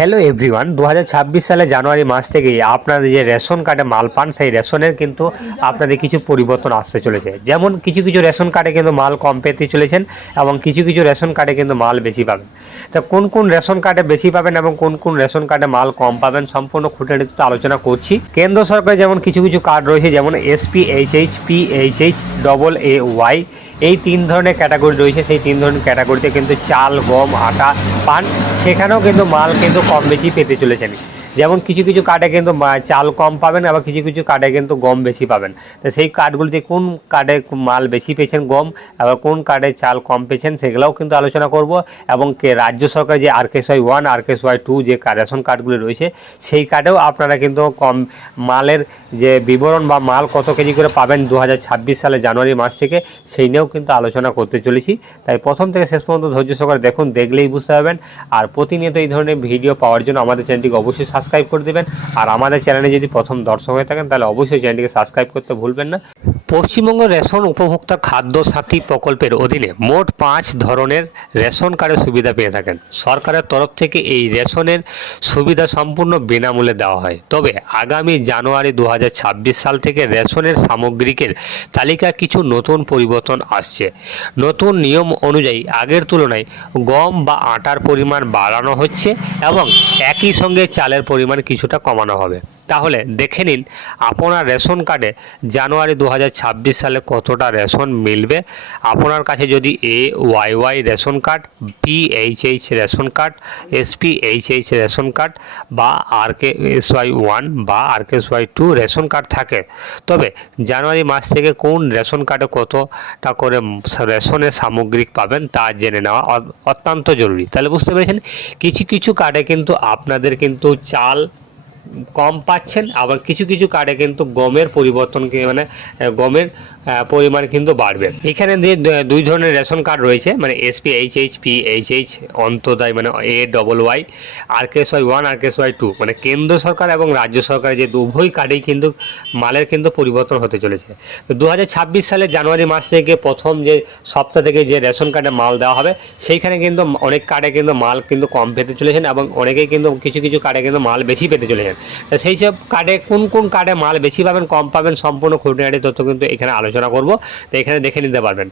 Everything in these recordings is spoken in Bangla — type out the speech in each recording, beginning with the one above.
হ্যালো এভরিওয়ান, 2026 সালে জানুয়ারি মাস থেকেই আপনারা যে রেশন কার্ডে মাল পান সেই রেশনের কিন্তু আপনাদের কিছু পরিবর্তন আসতে চলেছে। যেমন কিছু কিছু রেশন কার্ডে কিন্তু মাল কম পেতে চলেছেন এবং কিছু কিছু রেশন কার্ডে কিন্তু মাল বেশি পাবেন। তা কোন কোন রেশন কার্ডে বেশি পাবেন এবং কোন কোন রেশন কার্ডে মাল কম পাবেন সম্পূর্ণ খুঁটিনাটিতে আলোচনা করছি। কেন্দ্র সরকারের যেমন কিছু কিছু কার্ড রয়েছে, যেমন SPHH, PHH, AA, এই তিন ধরনের ক্যাটাগরি রয়েছে। সেই তিন ধরনের ক্যাটাগরিতে কিন্তু চাল, গম, আটা পান, সেখানেও কিন্তু মাল কিন্তু কম বেশি পেতে চলেছেন। যেমন কিছু কিছু কার্ডে কিন্তু চাল কম পাবেন, আবার কিছু কিছু কার্ডে কিন্তু গম বেশি পাবেন। তো সেই কার্ডগুলিতে কোন কার্ডে মাল বেশি পেয়েছেন গম, আবার কোন কার্ডে চাল কম পেয়েছেন সেগুলোও কিন্তু আলোচনা করব। এবং রাজ্য সরকার যে RKSY 1, RKSY 2 যে রেশন কার্ডগুলি রয়েছে সেই কার্ডেও আপনারা কিন্তু কম মালের যে বিবরণ বা মাল কত কেজি করে পাবেন 2026 সালে জানুয়ারি মাস থেকে, সেই নিয়েও কিন্তু আলোচনা করতে চলেছি। তাই প্রথম থেকে শেষ পর্যন্ত ধৈর্য সহকারে দেখুন, দেখলেই বুঝতে পারবেন। আর প্রতিনিয়ত এই ধরনের ভিডিও পাওয়ার জন্য আমাদের চ্যানেলটিকে অবশ্যই সাবস্ক্রাইব করে দেবেন। আর আমাদের চ্যানেলে যদি প্রথম দর্শক হয়ে থাকেন তাহলে অবশ্যই চ্যানেলটিকে সাবস্ক্রাইব করতে ভুলবেন না। পশ্চিমবঙ্গ রেশন উপভোক্তা খাদ্য সাথী প্রকল্পের অধীনে মোট 5 ধরনের রেশন কার্ডের সুবিধা পেয়ে থাকেন। সরকারের তরফ থেকে এই রেশনের সুবিধা সম্পূর্ণ বিনামূল্যে দেওয়া হয়। তবে আগামী জানুয়ারি 2026 সাল থেকে রেশনের সামগ্রিকের তালিকা কিছু নতুন পরিবর্তন আসছে। নতুন নিয়ম অনুযায়ী আগের তুলনায় গম বা আটার পরিমাণ বাড়ানো হচ্ছে এবং একই সঙ্গে চালের পরিমাণ কিছুটা কমানো হবে। তাহলে দেখে নিন আপনার রেশন কার্ডে জানুয়ারি 2026 সালে কতটা রেশন মিলবে। আপনার কাছে যদি AYY ration card, PHH ration card, SPHH ration card বা RKSY 1 বা RKSY 2 রেশন কার্ড থাকে, তবে জানুয়ারি মাস থেকে কোন রেশন কার্ডে কতটা করে রেশনের সামগ্রিক পাবেন তা জেনে নেওয়া অত্যন্ত জরুরি। তাহলে বুঝতে পেরেছেন, কিছু কিছু কার্ডে কিন্তু আপনাদের কিন্তু চাল কম পাচ্ছেন, আবার কিছু কিছু কার্ডে কিন্তু গমের পরিবর্তনকে মানে গমের পরিমাণ কিন্তু বাড়বে। এখানে দুই ধরনের রেশন কার্ড রয়েছে, মানে SPHH, PHH, অন্তোদয় মানে AYY, RKSY 1, RKSY 2, মানে কেন্দ্র সরকার এবং রাজ্য সরকার যে উভয় কার্ডেই কিন্তু মালের কিন্তু পরিবর্তন হতে চলেছে। তো 2026 সালে জানুয়ারি মাস থেকে প্রথম যে সপ্তাহ থেকে যে রেশন কার্ডে মাল দেওয়া হবে সেইখানে কিন্তু অনেক কার্ডে কিন্তু মাল কিন্তু কম পেতে চলেছেন এবং অনেকেই কিন্তু কিছু কিছু কার্ডে কিন্তু মাল বেশি পেতে চলেছেন। তো সেই সব কার্ডে কোন কোন কার্ডে মাল বেশি পাবেন কম পাবেন সম্পূর্ণ খুঁটিনাটি তথ্য কিন্তু এখানে আলোচনা করব। তো এখানে দেখে নিতে পারবেন।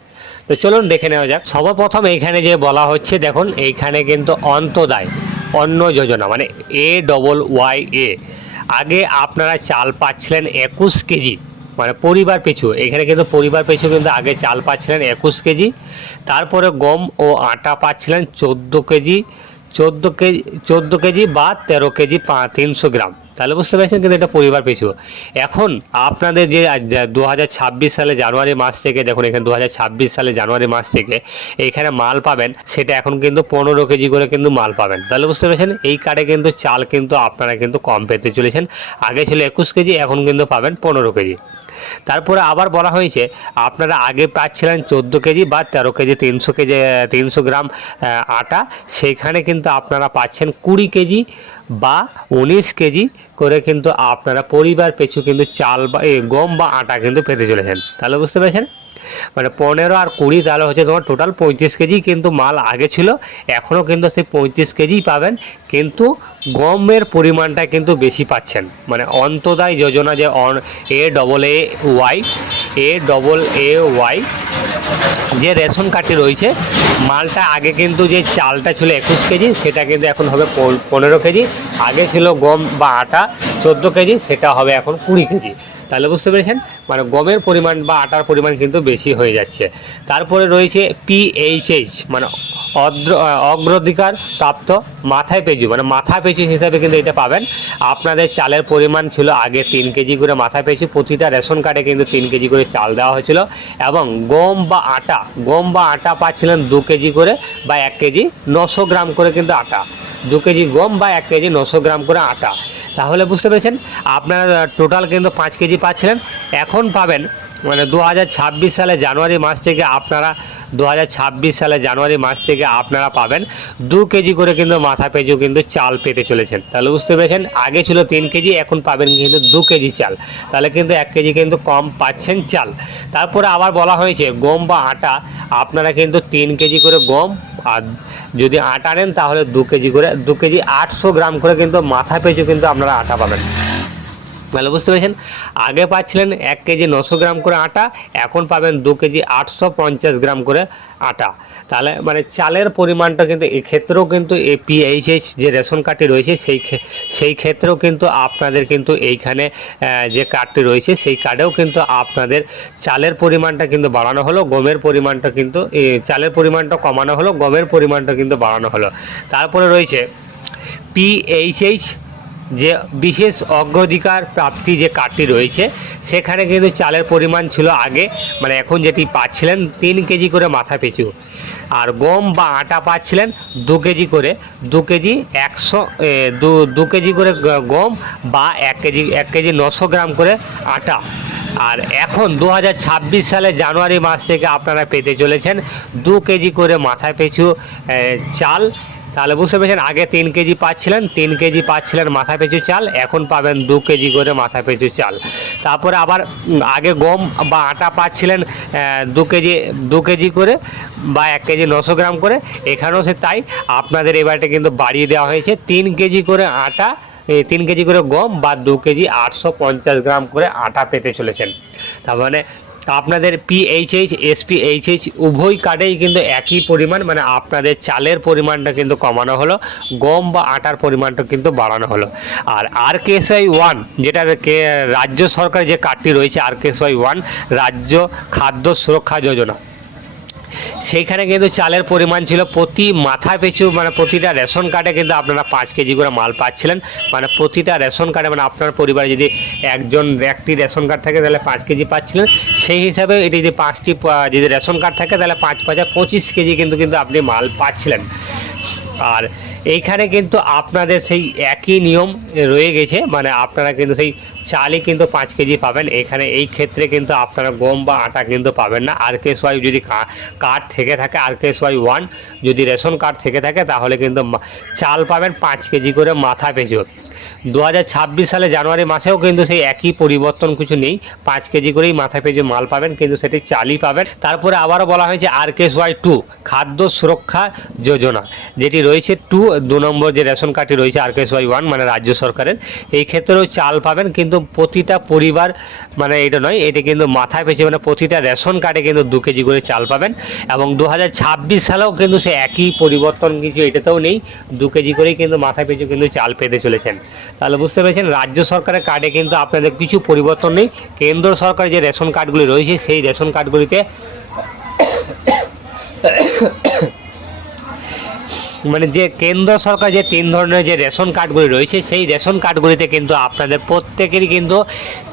তো চলুন দেখে নেওয়া যাক। সর্বপ্রথম এইখানে যে বলা হচ্ছে দেখুন, এইখানে কিন্তু অন্তোদয় অন্ন যোজনা মানে AYYA, আগে আপনারা চাল পাচ্ছিলেন 21 কেজি, মানে পরিবার পিছু। এখানে কিন্তু পরিবার পিছু কিন্তু আগে চাল পাচ্ছিলেন 21 কেজি। তারপরে গম ও আটা পাচ্ছিলেন 14 কেজি, 14 কেজি বা 13 কেজি 300 গ্রাম। তাহলে বুঝতে পারছেন কিন্তু এটা পরিবার পিছু। এখন আপনাদের যে 2026 সালে জানুয়ারি মাস থেকে দেখুন, এখানে 2026 সালে জানুয়ারি মাস থেকে এইখানে মাল পাবেন, সেটা এখন কিন্তু 15 কেজি করে কিন্তু মাল পাবেন। তাহলে বুঝতে পারছেন এই কার্ডে কিন্তু চাল কিন্তু আপনারা কিন্তু কম পেতে চলেছেন। আগে ছিল 21 কেজি, এখন কিন্তু পাবেন 15 কেজি। তারপরে আবার বলা হয়েছে আপনারা আগে পাচ্ছিলেন 14 কেজি বা 13 কেজি 300 গ্রাম আটা, সেখানে কিন্তু আপনারা পাচ্ছেন 20 কেজি বা 19 কেজি করে কিন্তু আপনারা পরিবার পিছু কিন্তু চাল বা গম বা আটা কিন্তু পেতে চলেছেন। তাহলে বুঝতে পেরেছেন, মানে 15 আর 20 তাহলে হচ্ছে তোমার টোটাল 35 কেজি কিন্তু মাল আগে ছিল, এখনও কিন্তু সেই 35 কেজিই পাবেন, কিন্তু গমের পরিমাণটা কিন্তু বেশি পাচ্ছেন। মানে অন্তোদয় যোজনা যে AYY যে রেশন কার্ডটি রয়েছে, মালটা আগে কিন্তু যে চালটা ছিল 21 কেজি সেটা কিন্তু এখন হবে 15 কেজি, আগে ছিল গম বা আটা 14 কেজি, সেটা হবে এখন 20 কেজি। তাহলে বুঝতে পেরেছেন, মানে গমের পরিমাণ বা আটার পরিমাণ কিন্তু বেশি হয়ে যাচ্ছে। তারপরে রয়েছে PHH মানে অগ্রাধিকার প্রাপ্ত মাথায় পেঁচু, মানে মাথা পেঁচু হিসাবে কিন্তু এটা পাবেন। আপনাদের চালের পরিমাণ ছিল আগে 3 কেজি করে মাথা পেঁচু, প্রতিটা রেশন কার্ডে কিন্তু 3 কেজি করে চাল দেওয়া হয়েছিল। এবং গম বা আটা পাচ্ছিলেন 2 কেজি করে বা 1 কেজি 900 গ্রাম করে কিন্তু আটা, 2 কেজি গম বা 1 কেজি 900 গ্রাম করে আটা। তাহলে বুঝতে পেরেছেন আপনারা টোটাল কিন্তু 5 কেজি পাচ্ছিলেন, এখন পাবেন মানে 2026 সালে জানুয়ারি মাস থেকে আপনারা 2026 সালে জানুয়ারি মাস থেকে আপনারা পাবেন 2 কেজি করে কিন্তু মাথা পেঁচু কিন্তু চাল পেতে চলেছেন। তাহলে বুঝতে পেরেছেন, আগে ছিল 3 কেজি, এখন পাবেন কিন্তু 2 কেজি চাল। তাহলে কিন্তু 1 কেজি কিন্তু কম পাচ্ছেন চাল। তারপরে আবার বলা হয়েছে গম বা আটা আপনারা কিন্তু 3 কেজি করে গম, আর যদি আটা নেন তাহলে 2 কেজি করে, 2 কেজি 800 গ্রাম করে কিন্তু মাথা পেঁচু কিন্তু আপনারা আটা পাবেন। ভালো বুঝতে পেরেছেন, আগে পাচ্ছিলেন 1 কেজি 900 গ্রাম করে আটা, এখন পাবেন 2 কেজি 850 গ্রাম করে আটা। তাহলে মানে চালের পরিমাণটা কিন্তু এক্ষেত্রেও কিন্তু APHH যে রেশন কার্ডটি রয়েছে সেই ক্ষেত্রেও কিন্তু আপনাদের কিন্তু এইখানে যে কার্ডটি রয়েছে সেই কার্ডেও কিন্তু আপনাদের চালের পরিমাণটা কিন্তু বাড়ানো হলো, গমের পরিমাণটা কিন্তু চালের পরিমাণটা কমানো হলো, গমের পরিমাণটা কিন্তু বাড়ানো হলো। তারপরে রয়েছে PHH যে বিশেষ অগ্রাধিকার প্রাপ্তি যে কার্ডটি রয়েছে, সেখানে কিন্তু চালের পরিমাণ ছিল আগে, মানে এখন যেটি পাচ্ছিলেন 3 কেজি করে মাথা পিছু, আর গম বা আটা পাচ্ছিলেন 2 কেজি করে, 2 কেজি 2 কেজি করে গম বা 1 কেজি 900 গ্রাম করে আটা। আর এখন 2026 সালে জানুয়ারি মাস থেকে আপনারা পেতে চলেছেন 2 কেজি করে মাথা পিছু চাল। তাহলে বুঝতে পেরেছেন, আগে 3 কেজি পাচ্ছিলেন মাথা পিছু চাল, এখন পাবেন 2 কেজি করে মাথা পিছু চাল। তারপরে আবার আগে গম বা আটা পাচ্ছিলেন 2 কেজি করে বা 1 কেজি 900 গ্রাম করে, এখানেও সে তাই। আপনাদের এবারটা কিন্তু বাড়িয়ে দেওয়া হয়েছে 3 কেজি করে আটা, 3 কেজি করে গম বা 2 কেজি 850 গ্রাম করে আটা পেতে চলেছেন। তার মানে আপনাদের PHH SPHH উভয় কার্ডেই কিন্তু একই পরিমাণ, মানে আপনাদের চালের পরিমাণটা কিন্তু কমানো হলো, গম বা আটার পরিমাণটা কিন্তু বাড়ানো হলো। আর RKSY 1 যেটা রাজ্য সরকার যে কার্ডটি রয়েছে, RKSY 1 রাজ্য খাদ্য সুরক্ষা যোজনা, সেইখানে কিন্তু চালের পরিমাণ ছিল প্রতি মাথা পিছু, মানে প্রতিটা রেশন কার্ডে কিন্তু আপনারা 5 কেজি করে মাল পাচ্ছিলেন। মানে প্রতিটা রেশন কার্ডে, মানে আপনার পরিবারে যদি একটি রেশন কার্ড থাকে তাহলে 5 কেজি পাচ্ছিলেন, সেই হিসাবে এটি যদি 5টি যদি রেশন কার্ড থাকে তাহলে 5 5 25 কেজি কিন্তু আপনি মাল পাচ্ছিলেন। আর এইখানে কিন্তু আপনাদের সেই একই নিয়ম রয়ে গেছে, মানে আপনারা কিন্তু সেই চালই কিন্তু 5 কেজি পাবেন। এখানে এই ক্ষেত্রে কিন্তু আপনারা গম বা আটা কিন্তু পাবেন না। RKSY যদি কার্ড থেকে থাকে, RKSY 1 যদি রেশন কার্ড থেকে থাকে তাহলে কিন্তু চাল পাবেন 5 কেজি করে মাথা পিছু। 2026 সালে জানুয়ারি মাসেও কিন্তু সেই একই পরিবর্তন কিছু নেই, 5 কেজি করেই মাথা পিছু মাল পাবেন, কিন্তু সেটি চালই পাবেন। তারপরে আবারও বলা হয়েছে RKSY 2 খাদ্য সুরক্ষা যোজনা, যেটি রয়েছে 2 নম্বর যে রেশন কার্ডটি রয়েছে RKSY 1 মানে রাজ্য সরকারের, এই ক্ষেত্রেও চাল পাবেন, কিন্তু প্রতিটা পরিবার, মানে এটা নয়, এটি কিন্তু মাথা পিছু মানে প্রতিটা রেশন কার্ডে কিন্তু 2 কেজি করে চাল পাবেন। এবং 2026 সালেও কিন্তু সে একই পরিবর্তন কিছু এটাতেও নেই, 2 কেজি করেই কিন্তু মাথা পিছু কিন্তু চাল পেতে চলেছেন। তাহলে বুঝতে পেরেছেন, রাজ্য সরকারের কার্ডে কিন্তু আপনাদের কিছু পরিবর্তন নেই, কেন্দ্র সরকার যে রেশন কার্ডগুলি রয়েছে সেই রেশন কার্ডগুলিতে মানে যে কেন্দ্র সরকার যে 3 ধরনের যে রেশন কার্ডগুলি রয়েছে সেই রেশন কার্ডগুলিতে কিন্তু আপনাদের প্রত্যেকেরই কিন্তু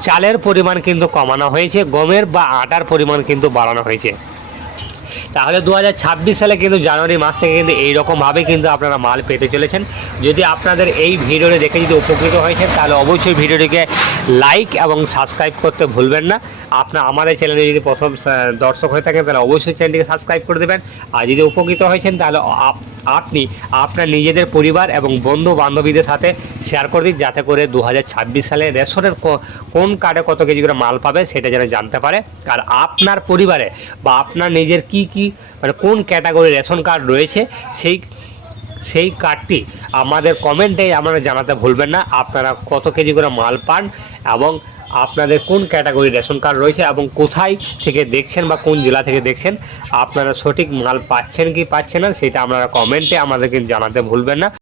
চালের পরিমাণ কিন্তু কমানো হয়েছে, গমের বা আটার পরিমাণ কিন্তু বাড়ানো হয়েছে। তাহলে 2026 সালে কিন্তু জানুয়ারি মাস থেকে কিন্তু এইরকমভাবে কিন্তু আপনারা মাল পেতে চলেছেন। যদি আপনাদের এই ভিডিওটি দেখে যদি উপকৃত হয়েছেন তাহলে অবশ্যই ভিডিওটিকে লাইক এবং সাবস্ক্রাইব করতে ভুলবেন না। আমাদের চ্যানেলে যদি প্রথম দর্শক হয়ে থাকেন তাহলে অবশ্যই চ্যানেলটিকে সাবস্ক্রাইব করে দেবেন। আর যদি উপকৃত হয়েছেন তাহলে আপনি আপনার নিজেদের পরিবার এবং বন্ধু বান্ধবীদের সাথে শেয়ার করে দিন, যাতে করে 2026 সালে রেশনের কোন কার্ডে কত কেজি করে মাল পাবে সেটা যেন জানতে পারে। আর আপনার পরিবারে বা আপনার নিজের কি মানে কোন ক্যাটাগরি রেশন কার্ড রয়েছে সেই কার্ডটি আমাদের কমেন্টে আপনারা জানাতে ভুলবেন না। আপনারা কত কেজি করে মাল পান এবং আপনাদের কোন ক্যাটাগরি রেশন কার্ড রয়েছে এবং কোথায় থেকে দেখছেন বা কোন জেলা থেকে দেখছেন, আপনারা সঠিক মাল পাচ্ছেন কি পাচ্ছেন না সেটা আপনারা কমেন্টে আমাদেরকে জানাতে ভুলবেন না।